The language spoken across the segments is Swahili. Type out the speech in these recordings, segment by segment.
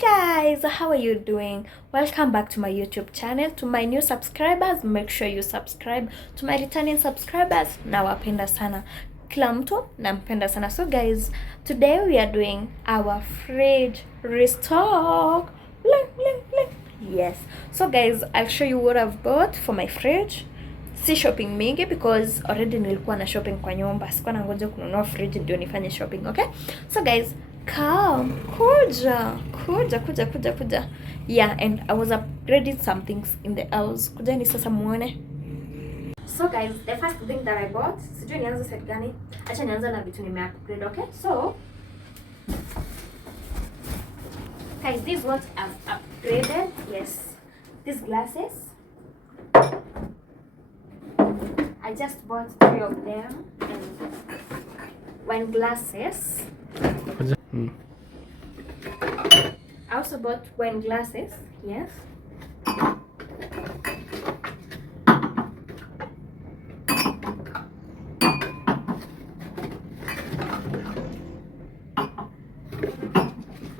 Guys, how are you doing? Welcome back to my YouTube channel. To my new subscribers, make sure you subscribe. To my returning subscribers, nawapenda sana, kila mtu nampenda sana. So guys, today we are doing our fridge restock. Yes, so guys, I'll show you what I've bought for my fridge. Si shopping mingi because already nilikuwa na shopping kwa nyumba, sikuwa nangoja kununua fridge ndio nifanye shopping. Okay, so guys, come, kuja. Yeah, and I was upgrading some things in the house. Kuja ni sasa muone. So guys, the first thing that I bought, sijui nianze set gani, acha nianze na vitu nime upgrade. Okay, so guys, this is what I've upgraded. Yes, these glasses, I just bought 3 of them, and wine glasses. I also bought wine glasses. Yes.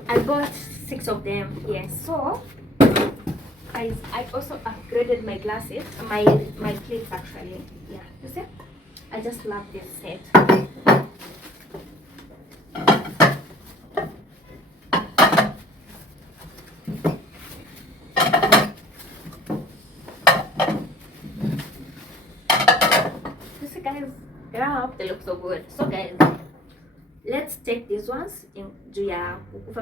I bought 6 of them. Yes. So guys, I also upgraded my glasses, my plates actually. Yeah, you see, I just love this set. You see guys, they look so good. So guys, let's take these ones in Juya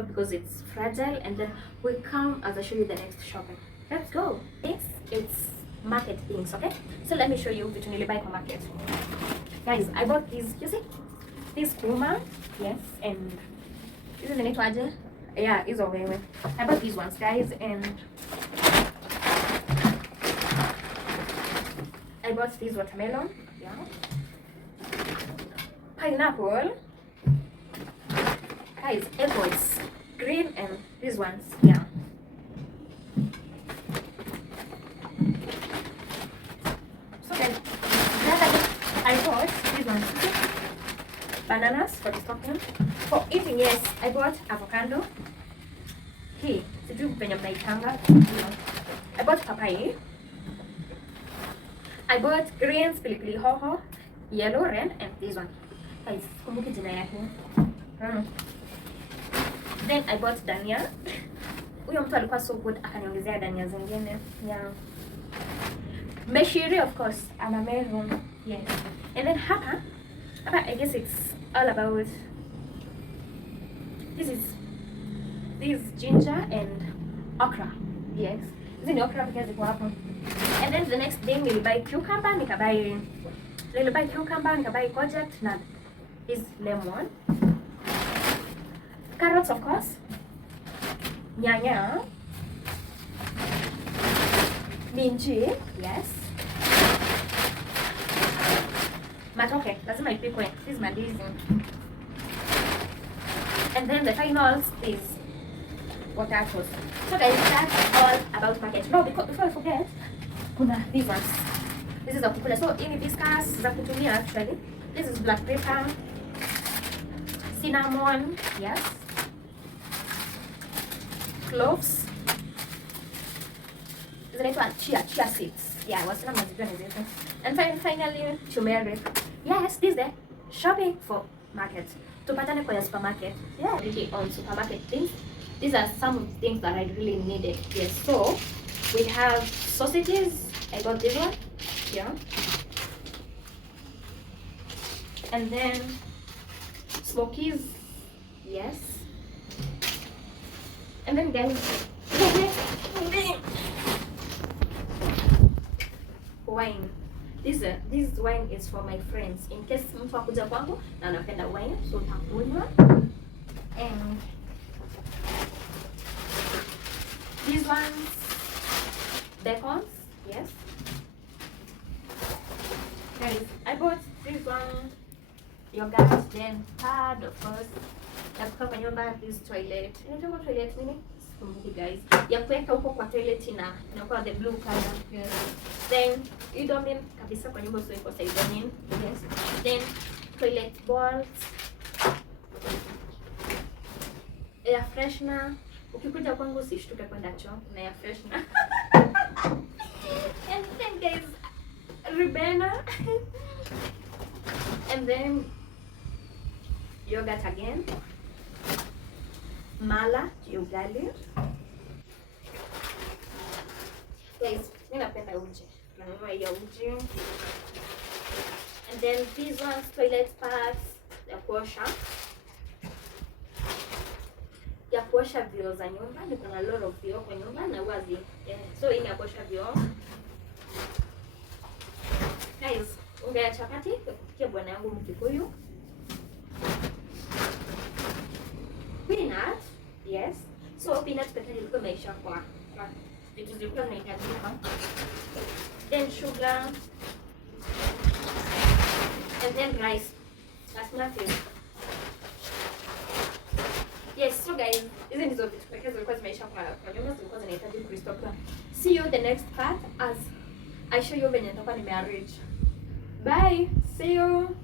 because it's fragile, and then we come as I show you the next shopping. Let's go. It's market things, okay? So let me show you which one buy from market. Guys, I bought these, you see? This Kuma, yes, and this is the next one. Yeah, it's over. I bought these ones, guys, and I bought this watermelon, yeah. Pineapple. Guys, apples, green, and these ones, yeah. So guys, I bought these ones, bananas for the stocking. For eating, yes, I bought avocado. Hey, I bought papaya. I bought greens, pilipili hoho, yellow, red, and this one. Guys, kumbuki jina yake. Then I bought dania. Huyo mtu alikuwa so good akaniongezea dania zingine. Yeah. Meshiri, of course, and a melon. Yes. And then hapa I guess it's all about this is ginger and okra. Yes. This is okra because it's hapo. And then the next day nilibuy cucumber, nikabuy courgette na this lemon. Carrots, of course. Nyanya. Minji, yes. Matoke, lazima ipikwe. This is mandizi. And then the finals is potatoes. So guys, that's all about market. No, before I forget, kuna these ones. This is a kukula. So in hibiscus za kutumia actually. This is black pepper, cinnamon, yes, cloves. Zinaitwa chia seeds. Yeah, wasichana mnazijua ni zipi. And finally turmeric. Yes, this is the shopping for market. Tupatane kwa supermarket. Yeah, really on supermarket things. These are some of the things that I really needed. Yes, so we have sausages. I got this one. Yeah. And then smokies. Yes. And then guys, wine. This wine is for my friends. In case mtu akuja kwangu na anapenda wine, so takunywa. And these ones, bacons, yes. Guys, I bought this one, yogurt, then third, of course, ya kuka kwa nyumba, this toilet. Unajua toilet nini? Sikumbuki guys. Ya kuweka huko kwa toilet inakuwa the blue color. Yes. Then idomin kabisa kwa nyumba, so iko sa idomin. Yes. Then toilet balls, air freshener, Ukikuja kwangu usishtuke kwenda choo na ya fresh na. And then guys, ribena. And then yogurt again. Mala, ugali. Guys, mimi napenda uji. Nanunua hiyo uji. And then these ones, toilet pads, ya kuosha. Ya kuosha vyoo za nyumba. Niko na lot of vyoo kwa nyumba na wazi. So hii ni ya kuosha vyoo. Guys, unga ya chapati ya kupikia bwana yangu Mkikuyu. Peanut, yes. So peanut pekee ilikuwa imeisha kwa vitu zilikuwa zinahitajika. Then sugar. And then rice. That's nothing. Yes, so guys, hizi ndizo vitu pekee zilikuwa zimeisha kwa nyumba, zilikuwa zinahitaji kurestock. See you the next part as I show you venye nitakuwa nimearrange. Bye. See you.